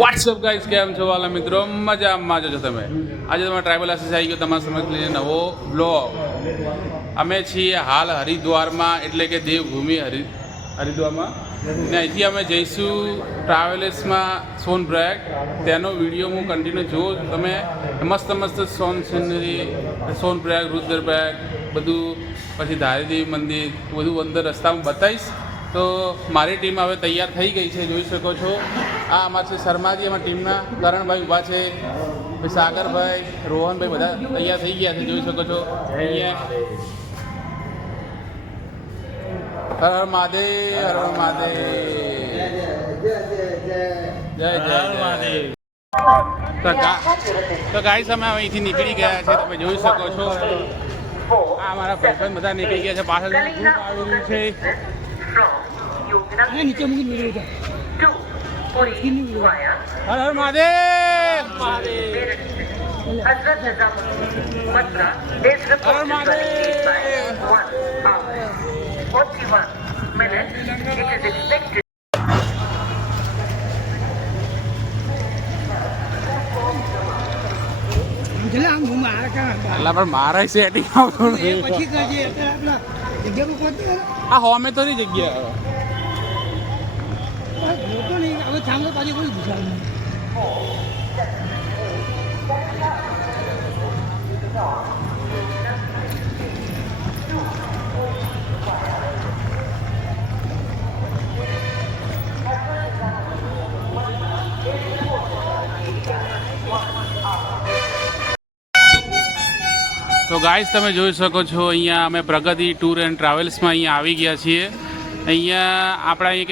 WhatsApp guys કેમ છો વાલા મિત્રો? મજામાં છો તમે? આજે તમારા ટ્રાઇબલ આસીસ આવી ગયો તમારા સમક્ષ લઈને નવો બ્લોગ અમે છીએ હાલ હરિદ્વારમાં, એટલે કે દેવભૂમિ હરિ, હરિદ્વારમાં. ને અહીંથી અમે જઈશું ટ્રાવેલર્સમાં સોનપ્રયાગ તેનો વીડિયો હું કન્ટિન્યુ જોઉં તમે મસ્ત મસ્ત સોન સિનરી સોનપ્રયાગ રુદ્રપ્રયાગ બધું. પછી ધારીદેવી મંદિર, બધું અંદર રસ્તામાં બતાવીશ. તો મારી ટીમ હવે તૈયાર થઈ ગઈ છે, જોઈ શકો છો. આ અમારા શર્માજી, અમારી ટીમના કરણભાઈ ઊભા છે. સાગરભાઈ, રોહનભાઈ બધા તૈયાર થઈ ગયા છે, જોઈ શકો છો. અહીંયા હર મહાદેવ, હર હર મહાદેવ. જય જય મહાદેવ તો ગા- તો ગાઈસ, અમે અહીંથી નીકળી ગયા છે, તમે જોઈ શકો છો. આ મારા ભાઈબંધ બધા નીકળી ગયા છે પાછળ છે? From નીચે મૂકી Puri via Har Har Mahadev leave by 1 hour 41 minutes. It is expected. એટલે પણ મારા સેટિંગ આવતું પછી કરજે એટલે આપણા જગ્યા પહોંચે આ હોમે તો ની જગ્યા. લોકો નહીં હવે સામે પાછી કોઈ ઘુસાડું તો ગાઈસ તમે જોઈ શકો છો અહીંયા અમે પ્રગતિ ટૂર એન્ડ ટ્રાવેલ્સમાં અહીંયા આવી ગયા છીએ અહીંયા આપણા એક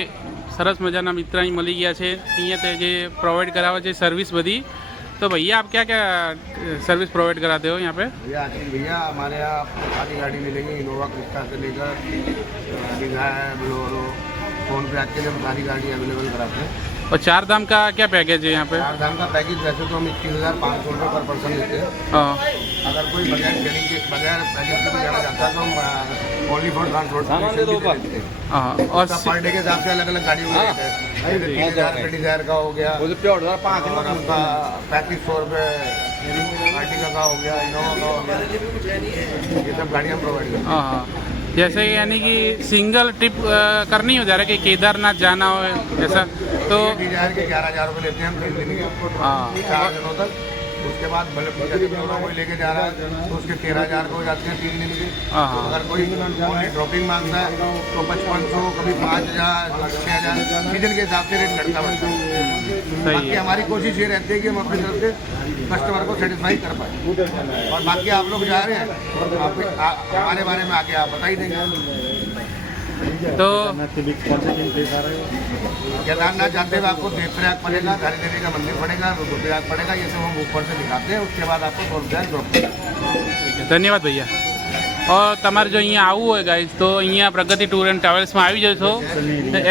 સરસ મજાના મિત્ર અહીં મળી ગયા છે અહીંયા તે જે પ્રોવાઈડ કરાવે છે સર્વિસ બધી તો ભૈયા આપ ક્યાં ક્યાં સર્વિસ प्रोवाइड कराते हो यहाँ पे भैया आशीष भैया हमारे यहाँ आपको सारी गाड़ी मिलेगी इनोवा क्रिस्टा से लेकर डिजायर बोलोरो फोन पे आज के लिए हम सारी गाड़ी अवेलेबल कराते हैं और चार धाम का क्या पैकेज है यहाँ पे चार धाम का पैकेज वैसे तो हम इक्कीस हज़ार पाँच सौ रुपये पर पर्सन लेते हैं हाँ अगर कोई बगैर ट्रेनिंग के बगैर पैकेज के भी जाना चाहता है तो हम ओनली फॉर ट्रांसपोर्ट हैं हाँ। और पर डे के हिसाब से अलग अलग गाड़ियों का रेट है। हज़ार रुपये डिज़ायर का हो गया। और आपका पैंतीस सौ रुपये आर्टिका का हो गया इनोवा का हो गया। ये सब गाड़ियाँ प्रोवाइड करते हैं। हाँ हाँ। जैसे यानी कि सिंगल ट्रिप करनी हो जा रहा है कि केदारनाथ जाना हो ऐसा तो डिज़ायर के ग्यारह हज़ार रुपये लेते हैं हम तीन दिन के। हाँ। चार दिनों तक। उसके बाद दोनों कोई लेके जा रहा है तो उसके तेरह हज़ार को हो जाते हैं तीन दिन के। हाँ हाँ। अगर कोई ओनली ड्रॉपिंग माँगता है तो पचपन सौ कभी पाँच हज़ार छः हज़ार सीज़न के हिसाब से रेट घटता बढ़ता है। बाकी हमारी कोशिश ये रहती है कि हम अपनी तरफ़ से कस्टमर को सेटिस्फाई कर पाए। और बाकी आप लोग जा रहे हैं आप हमारे बारे में आगे आप बता ही देंगे तो केदारनाथ जाते हुए आपको देवप्रयाग पड़ेगा धारी देवी का मंदिर पड़ेगा रुद्रप्रयाग पड़ेगा ये सब हम ऊपर से दिखाते हैं उसके बाद आपको रुद्रप्रयाग ड्रॉप करेंगे ठीक है धन्यवाद भैया और તમારે જો અહીંયા આવવું હોય ગાઈઝ તો અહીંયા પ્રગતિ ટૂર એન્ડ ટ્રાવેલ્સમાં આવી જશો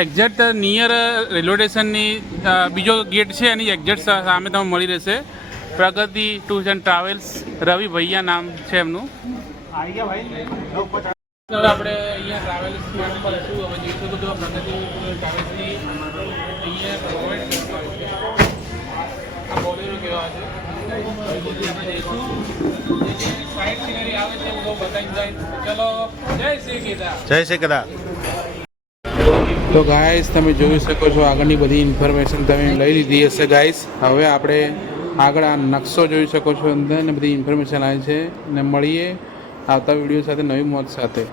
એક્ઝેક્ટ નિયર રેલવે સ્ટેશનની અ, બીજો ગેટ છે એની એક્ઝેક્ટ સામે તમને મળી રહેશે Pragati tours and travels Ravi ભૈયા નામ છે એમનું હવે આપણે અહીંયા ટ્રાવેલ્સમાં ઉપર શું હવે જોઈ શકો પ્રગતિ ટ્રાવેલ્સની અહીંયા પ્રોવાઈડ કરતા હોય છે. આ બોલેરો કેવા છે? આપણે જઈશું જે જે સાઈડ સિનરી આવે છે એ બતાવી જાય. ચલો જય શ્રી ગીતા જય શ્રી કદા તો ગાઈસ તમે જોઈ શકો છો આગળની બધી ઇન્ફોર્મેશન તમે લઈ લીધી હશે ગાઈસ હવે આપણે આગળ આ નકશો જોઈ શકો છો અંદર ને બધી ઇન્ફોર્મેશન આવી છે. ને મળીએ. આવતા વીડિયો સાથે નવી મોજ સાથે.